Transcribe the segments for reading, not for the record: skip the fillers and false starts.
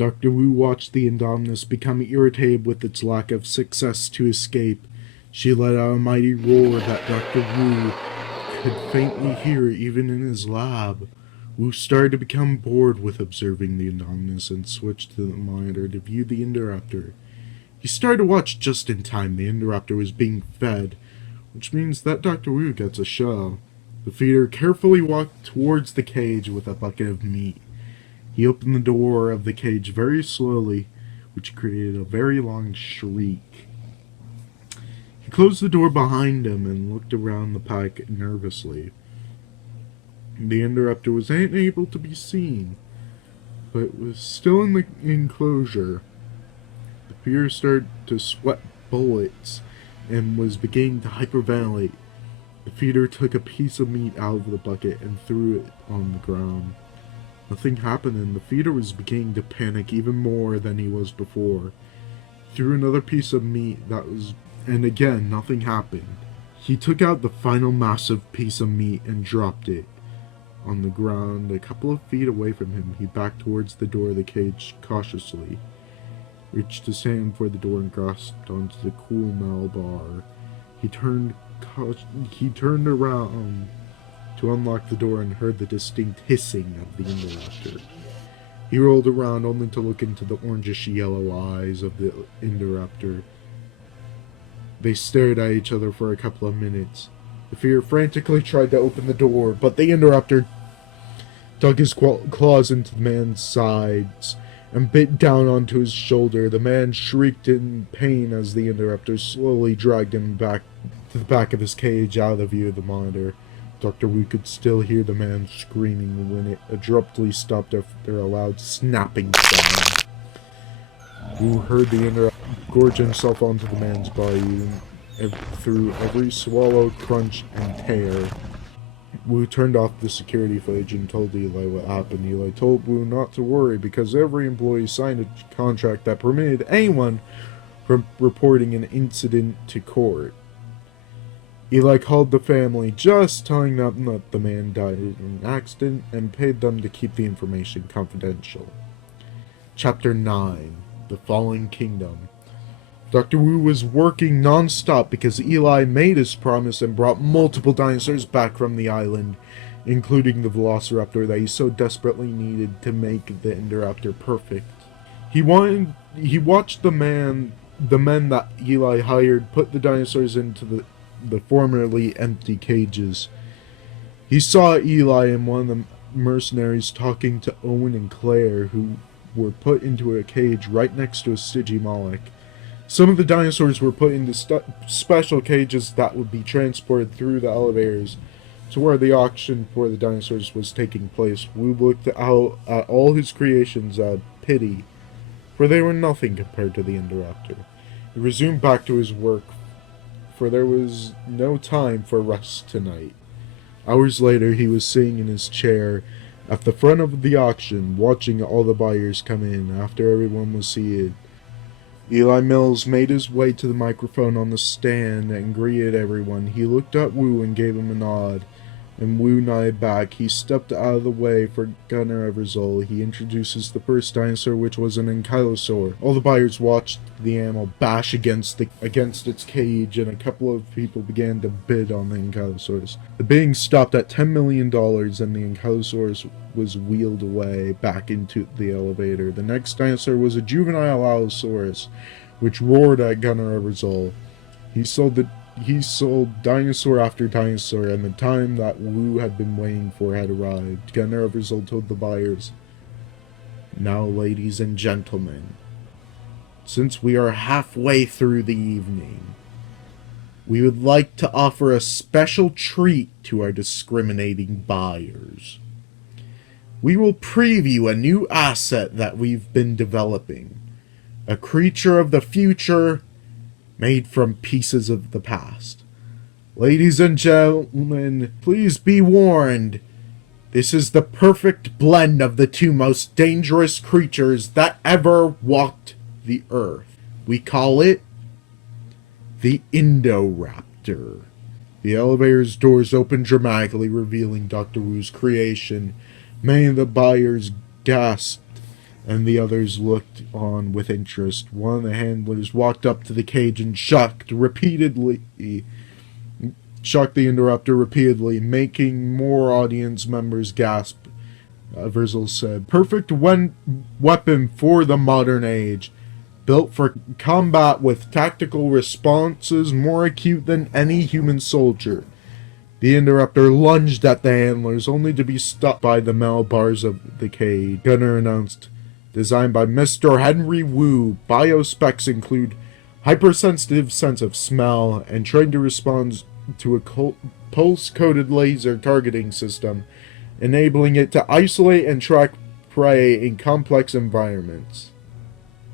Dr. Wu watched the Indominus become irritated with its lack of success to escape. She let out a mighty roar that Dr. Wu could faintly hear even in his lab. Wu started to become bored with observing the Indominus and switched to the monitor to view the Indoraptor. He started to watch just in time. The Indoraptor was being fed, which means that Dr. Wu gets a show. The feeder carefully walked towards the cage with a bucket of meat. He opened the door of the cage very slowly, which created a very long shriek. He closed the door behind him and looked around the pack nervously. The Indoraptor was unable to be seen, but was still in the enclosure. The feeder started to sweat bullets and was beginning to hyperventilate. The feeder took a piece of meat out of the bucket and threw it on the ground. Nothing happened, and the feeder was beginning to panic even more than he was before. He threw another piece of meat and again nothing happened. He took out the final massive piece of meat and dropped it on the ground a couple of feet away from him. He backed towards the door of the cage cautiously, reached his hand for the door and grasped onto the cool metal bar. He turned around to unlock the door and heard the distinct hissing of the Indoraptor. He rolled around only to look into the orangish-yellow eyes of the Indoraptor. They stared at each other for a couple of minutes. The feeder frantically tried to open the door, but the Indoraptor dug his claws into the man's sides and bit down onto his shoulder. The man shrieked in pain as the Indoraptor slowly dragged him back to the back of his cage out of the view of the monitor. Dr. Wu could still hear the man screaming when it abruptly stopped after a loud snapping sound. Wu heard the Indoraptor gorge himself onto the man's body through every swallow, crunch, and tear. Wu turned off the security footage and told Eli what happened. Eli told Wu not to worry because every employee signed a contract that permitted anyone from reporting an incident to court. Eli called the family, just telling them that the man died in an accident and paid them to keep the information confidential. Chapter 9. The Fallen Kingdom. Dr. Wu was working non-stop because Eli made his promise and brought multiple dinosaurs back from the island, including the Velociraptor that he so desperately needed to make the Indoraptor perfect. He watched the men that Eli hired put the dinosaurs into the formerly empty cages. He saw Eli and one of the mercenaries talking to Owen and Claire, who were put into a cage right next to a Stygimoloch. Some of the dinosaurs were put into special cages that would be transported through the elevators to where the auction for the dinosaurs was taking place. Wu looked out at all his creations out of pity, for they were nothing compared to the Indoraptor. He resumed back to his work, for there was no time for rest tonight. Hours later, he was sitting in his chair at the front of the auction, watching all the buyers come in after everyone was seated. Eli Mills made his way to the microphone on the stand and greeted everyone. He looked at Wu and gave him a nod, and Wu nodded back. He stepped out of the way for Gunnar Eversole. He introduces the first dinosaur, which was an ankylosaur. All the buyers watched the animal bash against its cage, and a couple of people began to bid on the ankylosaurus. The bidding stopped at $10 million, and the ankylosaurus was wheeled away back into the elevator. The next dinosaur was a juvenile Allosaurus, which roared at Gunnar Eversole. He sold dinosaur after dinosaur, and the time that Wu had been waiting for had arrived. Gunnar Eversole told the buyers, "Now, ladies and gentlemen, since we are halfway through the evening, we would like to offer a special treat to our discriminating buyers. We will preview a new asset that we've been developing, a creature of the future made from pieces of the past. Ladies and gentlemen, please be warned. This is the perfect blend of the two most dangerous creatures that ever walked the earth. We call it the Indoraptor." The elevator's doors opened dramatically, revealing Dr. Wu's creation. Many of the buyers gasped and the others looked on with interest. One of the handlers walked up to the cage and shocked the Indoraptor repeatedly, making more audience members gasp. Virgil said, "Perfect weapon for the modern age. Built for combat with tactical responses more acute than any human soldier." The Indoraptor lunged at the handlers, only to be stopped by the metal bars of the cage. Gunner announced, "Designed by Mr. Henry Wu. Biospecs include hypersensitive sense of smell and trained to respond to a pulse-coded laser targeting system, enabling it to isolate and track prey in complex environments."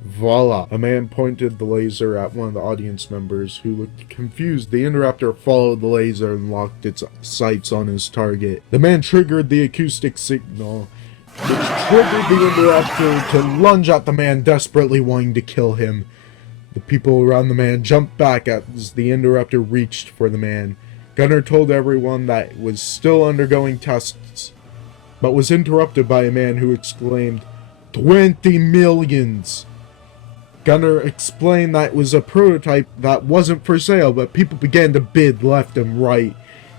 Voila! A man pointed the laser at one of the audience members, who looked confused. The Indoraptor followed the laser and locked its sights on his target. The man triggered the acoustic signal, which triggered the Indoraptor to lunge at the man, desperately wanting to kill him. The people around the man jumped back as the Indoraptor reached for the man. Gunner told everyone that it was still undergoing tests, but was interrupted by a man who exclaimed, "20 millions!" Gunner explained that it was a prototype that wasn't for sale, but people began to bid left and right.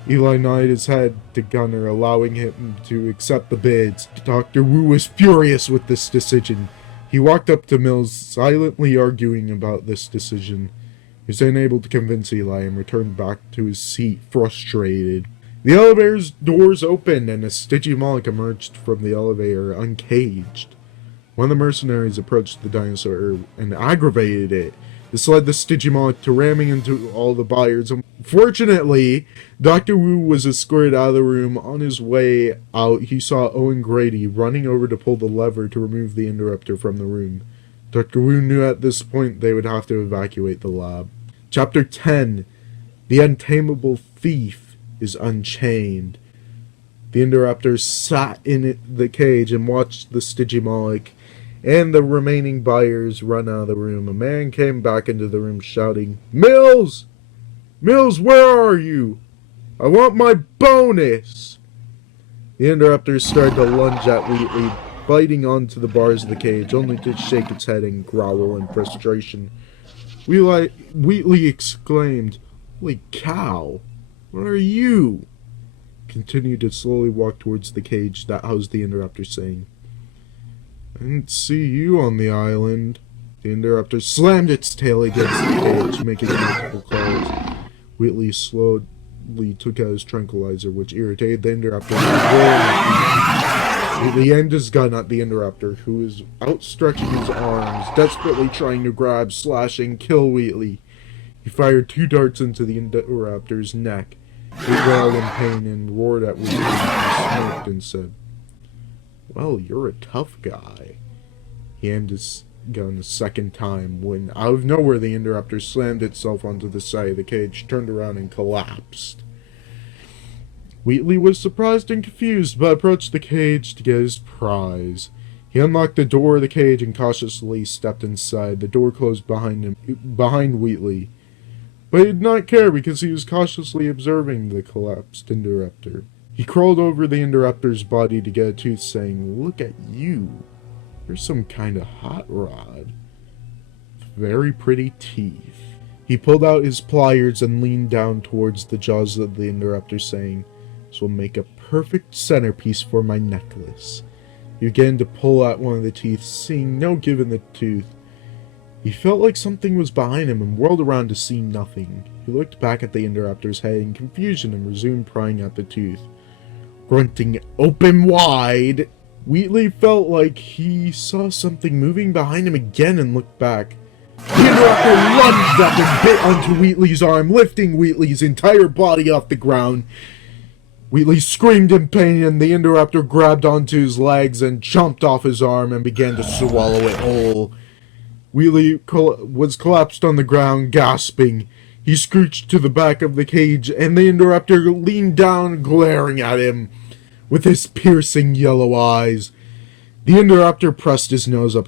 Eli nodded his head to Gunner, allowing him to accept the bids. Dr. Wu was furious with this decision. He walked up to Mills, silently arguing about this decision. He was unable to convince Eli and returned back to his seat, frustrated. The elevator's doors opened, and a Stygimoloch emerged from the elevator, uncaged. One of the mercenaries approached the dinosaur and aggravated it. This led the Stygimoloch to ramming into all the buyers. Unfortunately, Dr. Wu was escorted out of the room. On his way out, he saw Owen Grady running over to pull the lever to remove the Indoraptor from the room. Dr. Wu knew at this point they would have to evacuate the lab. Chapter 10. The Untamable Thief is Unchained. The Indoraptor sat in the cage and watched the Stygimoloch and the remaining buyers run out of the room. A man came back into the room shouting, "Mills! Mills, where are you? I want my bonus!" The Indoraptor started to lunge at Wheatley, biting onto the bars of the cage, only to shake its head and growl in frustration. Wheatley exclaimed, "Holy cow! What are you?" Continued to slowly walk towards the cage that housed the Indoraptor, saying, "I didn't see you on the island." The Indoraptor slammed its tail against the cage, making multiple calls. Wheatley slowly took out his tranquilizer, which irritated the Indoraptor. Wheatley aimed his gun at the Indoraptor, who was outstretching his arms, desperately trying to grab, slash, and kill Wheatley. He fired 2 darts into the Indoraptor's neck. He wailed in pain and roared at Wheatley, who smoked and said, "Well, you're a tough guy." He aimed his gun a second time when, out of nowhere, the Indoraptor slammed itself onto the side of the cage, turned around, and collapsed. Wheatley was surprised and confused, but approached the cage to get his prize. He unlocked the door of the cage and cautiously stepped inside. The door closed behind Wheatley. But he did not care because he was cautiously observing the collapsed Indoraptor. He crawled over the Indoraptor's body to get a tooth, saying, "Look at you. You're some kind of hot rod. Very pretty teeth." He pulled out his pliers and leaned down towards the jaws of the Indoraptor, saying, "This will make a perfect centerpiece for my necklace." He began to pull at one of the teeth, seeing no give in the tooth. He felt like something was behind him and whirled around to see nothing. He looked back at the Indoraptor's head in confusion and resumed prying at the tooth. Grunting open wide, Wheatley felt like he saw something moving behind him again and looked back. The Indoraptor lunged up and bit onto Wheatley's arm, lifting Wheatley's entire body off the ground. Wheatley screamed in pain, and the Indoraptor grabbed onto his legs and chomped off his arm and began to swallow it whole. Wheatley was collapsed on the ground, gasping. He scrooched to the back of the cage, and the Indoraptor leaned down, glaring at him with his piercing yellow eyes. The Indoraptor pressed his nose up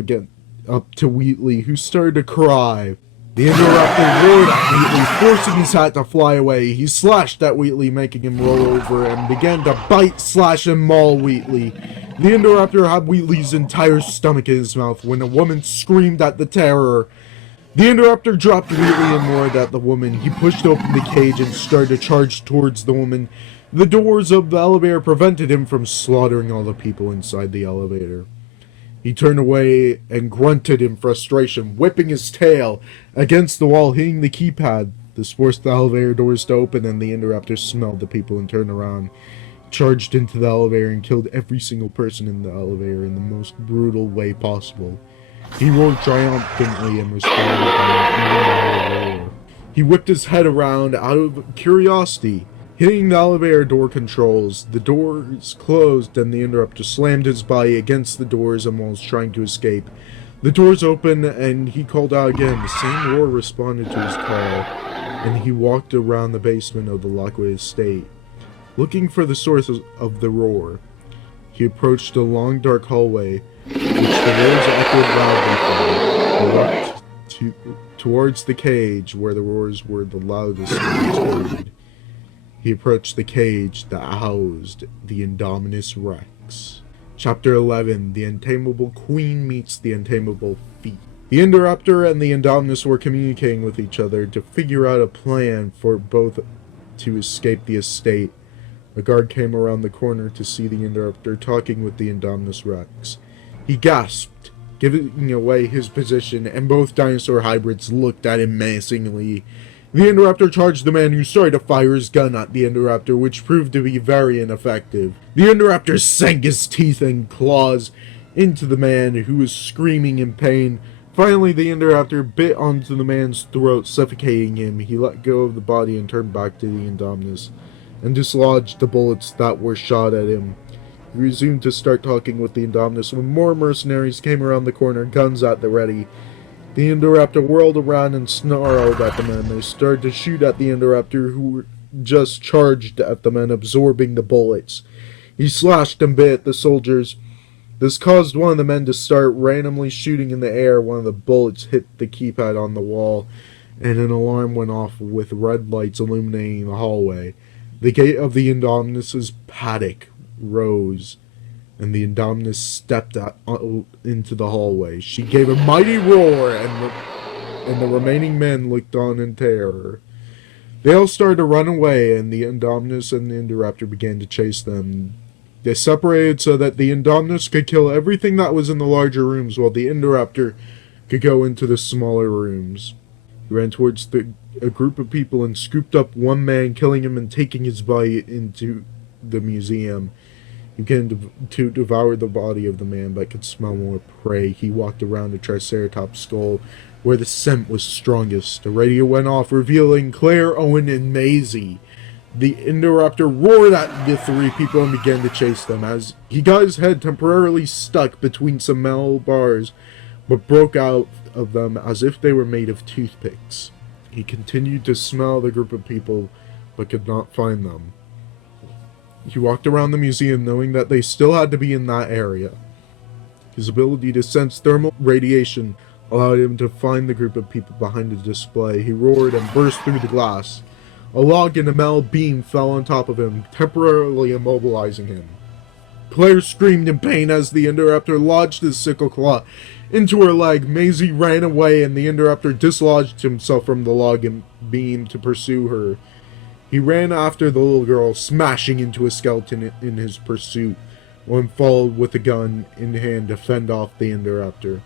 to Wheatley, who started to cry. The Indoraptor roared at Wheatley, forcing his hat to fly away. He slashed at Wheatley, making him roll over, and began to bite, slash, and maul Wheatley. The Indoraptor had Wheatley's entire stomach in his mouth when a woman screamed at the terror. The Indoraptor dropped Wheatley and roared at the woman. He pushed open the cage and started to charge towards the woman. The doors of the elevator prevented him from slaughtering all the people inside the elevator. He turned away and grunted in frustration, whipping his tail against the wall, hitting the keypad. This forced the elevator doors to open, and the Indoraptor smelled the people and turned around, charged into the elevator, and killed every single person in the elevator in the most brutal way possible. He roared triumphantly and responded by an roar. He whipped his head around out of curiosity, hitting the elevator door controls. The doors closed and the Indoraptor slammed his body against the doors and was trying to escape. The doors opened and he called out again. The same roar responded to his call, and he walked around the basement of the Lockwood estate, looking for the source of the roar. He approached a long dark hallway, which the roars echoed loudly from. He walked towards the cage where the roars were the loudest and heard. He approached the cage that housed the Indominus Rex. Chapter 11. The Untamable Queen meets the Untamable Feet. The Indoraptor and the Indominus were communicating with each other to figure out a plan for both to escape the estate. A guard came around the corner to see the Indoraptor talking with the Indominus Rex. He gasped, giving away his position, and both dinosaur hybrids looked at him menacingly. The Indoraptor charged the man, who started to fire his gun at the Indoraptor, which proved to be very ineffective. The Indoraptor sank his teeth and claws into the man, who was screaming in pain. Finally, the Indoraptor bit onto the man's throat, suffocating him. He let go of the body and turned back to the Indominus and dislodged the bullets that were shot at him. He resumed to start talking with the Indominus when more mercenaries came around the corner, guns at the ready. The Indoraptor whirled around and snarled at the men. They started to shoot at the Indoraptor, who just charged at the men, absorbing the bullets. He slashed and bit at the soldiers. This caused one of the men to start randomly shooting in the air. One of the bullets hit the keypad on the wall, and an alarm went off with red lights illuminating the hallway. The gate of the Indominus's paddock rose, and the Indominus stepped out into the hallway. She gave a mighty roar, and the remaining men looked on in terror. They all started to run away, and the Indominus and the Indoraptor began to chase them. They separated so that the Indominus could kill everything that was in the larger rooms, while the Indoraptor could go into the smaller rooms. He ran towards a group of people and scooped up one man, killing him and taking his body into the museum. He began to devour the body of the man, but could smell more prey. He walked around a Triceratops skull where the scent was strongest. The radio went off, revealing Claire, Owen, and Maisie. The Indoraptor roared at the three people and began to chase them, as he got his head temporarily stuck between some metal bars, but broke out of them as if they were made of toothpicks. He continued to smell the group of people, but could not find them. He walked around the museum knowing that they still had to be in that area. His ability to sense thermal radiation allowed him to find the group of people behind the display. He roared and burst through the glass. A log and a metal beam fell on top of him, temporarily immobilizing him. Claire screamed in pain as the Indoraptor lodged his sickle claw into her leg. Maisie ran away, and the Indoraptor dislodged himself from the log and beam to pursue her. He ran after the little girl, smashing into a skeleton in his pursuit, and followed with a gun in hand to fend off the Indoraptor.